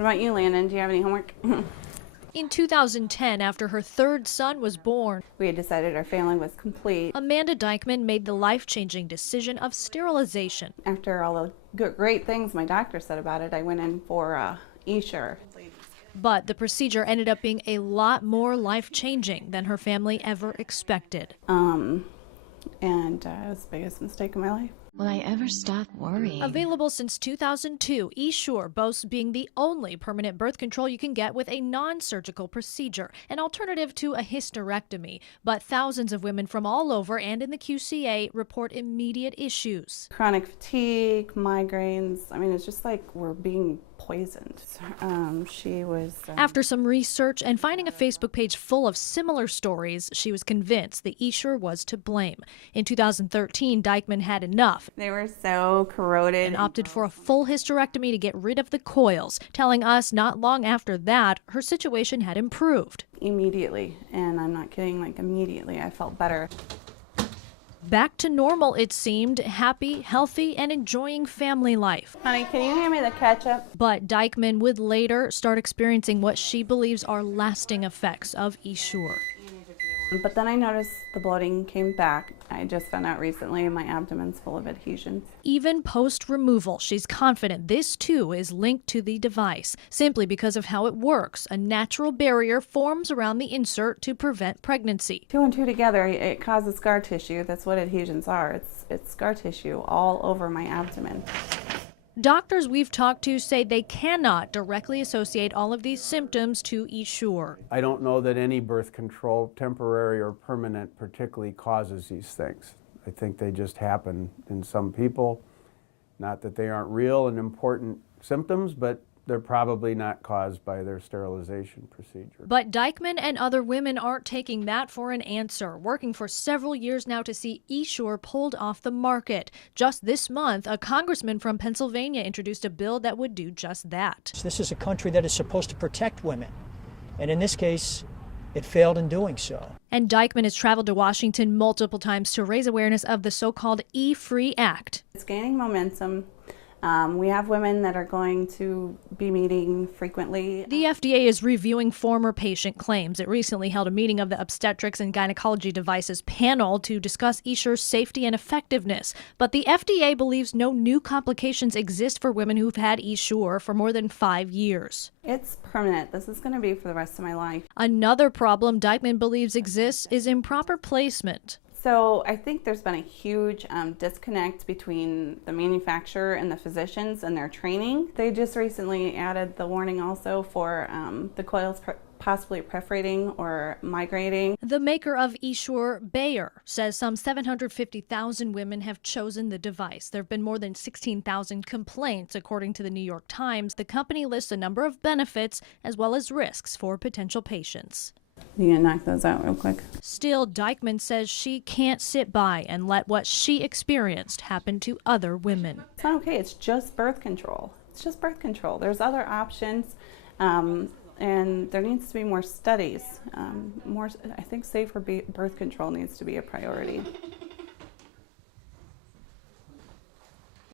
What about you, Landon? Do you have any homework? In 2010, after her third son was born, We had decided our family was complete. Amanda Dykman made the life-changing decision of sterilization. After all the great things my doctor said about it, I went in for Essure. But the procedure ended up being a lot more life-changing than her family ever expected. And it was the biggest mistake of my life. Will I ever stop worrying? Available since 2002, Essure boasts being the only permanent birth control you can get with a non-surgical procedure, an alternative to a hysterectomy. But thousands of women from all over and in the QCA report immediate issues. Chronic fatigue, migraines. I mean, it's just like we're being poisoned. She was... After some research and finding a Facebook page full of similar stories, she was convinced the Essure was to blame. In 2013, Dykman had enough. They were so corroded. And opted for a full hysterectomy to get rid of the coils, telling us not long after that, her situation had improved. Immediately, and I'm not kidding, like immediately, I felt better. Back to normal, it seemed, happy, healthy, and enjoying family life. Honey, can you hand me the ketchup? But Dykman would later start experiencing what she believes are lasting effects of Essure. But then I noticed the bloating came back. I just found out recently my abdomen's full of adhesions. Even post-removal, she's confident this too is linked to the device, simply because of how it works. A natural barrier forms around the insert to prevent pregnancy. 2 and 2 together, it causes scar tissue. That's what adhesions are. It's scar tissue all over my abdomen. Doctors we've talked to say they cannot directly associate all of these symptoms to Essure. I don't know that any birth control, temporary or permanent, particularly causes these things. I think they just happen in some people. Not that they aren't real and important symptoms, but they're probably not caused by their sterilization procedure. But Dykman and other women aren't taking that for an answer, working for several years now to see Essure pulled off the market. Just this month, a congressman from Pennsylvania introduced a bill that would do just that. This is a country that is supposed to protect women, and in this case, it failed in doing so. And Dykman has traveled to Washington multiple times to raise awareness of the so-called E-Free Act. It's gaining momentum. We have women that are going to be meeting frequently. The FDA is reviewing former patient claims. It recently held a meeting of the Obstetrics and Gynecology Devices panel to discuss Essure's safety and effectiveness. But the FDA believes no new complications exist for women who've had Essure for more than 5 years. It's permanent. This is going to be for the rest of my life. Another problem Dykman believes exists is improper placement. So I think there's been a huge disconnect between the manufacturer and the physicians and their training. They just recently added the warning also for the coils possibly perforating or migrating. The maker of Essure, Bayer, says some 750,000 women have chosen the device. There have been more than 16,000 complaints, according to the New York Times. The company lists a number of benefits as well as risks for potential patients. You gonna knock those out real quick? Still, Dykman says she can't sit by and let what she experienced happen to other women. It's not okay. It's just birth control. It's just birth control. There's other options, and there needs to be more studies. I think safer birth control needs to be a priority.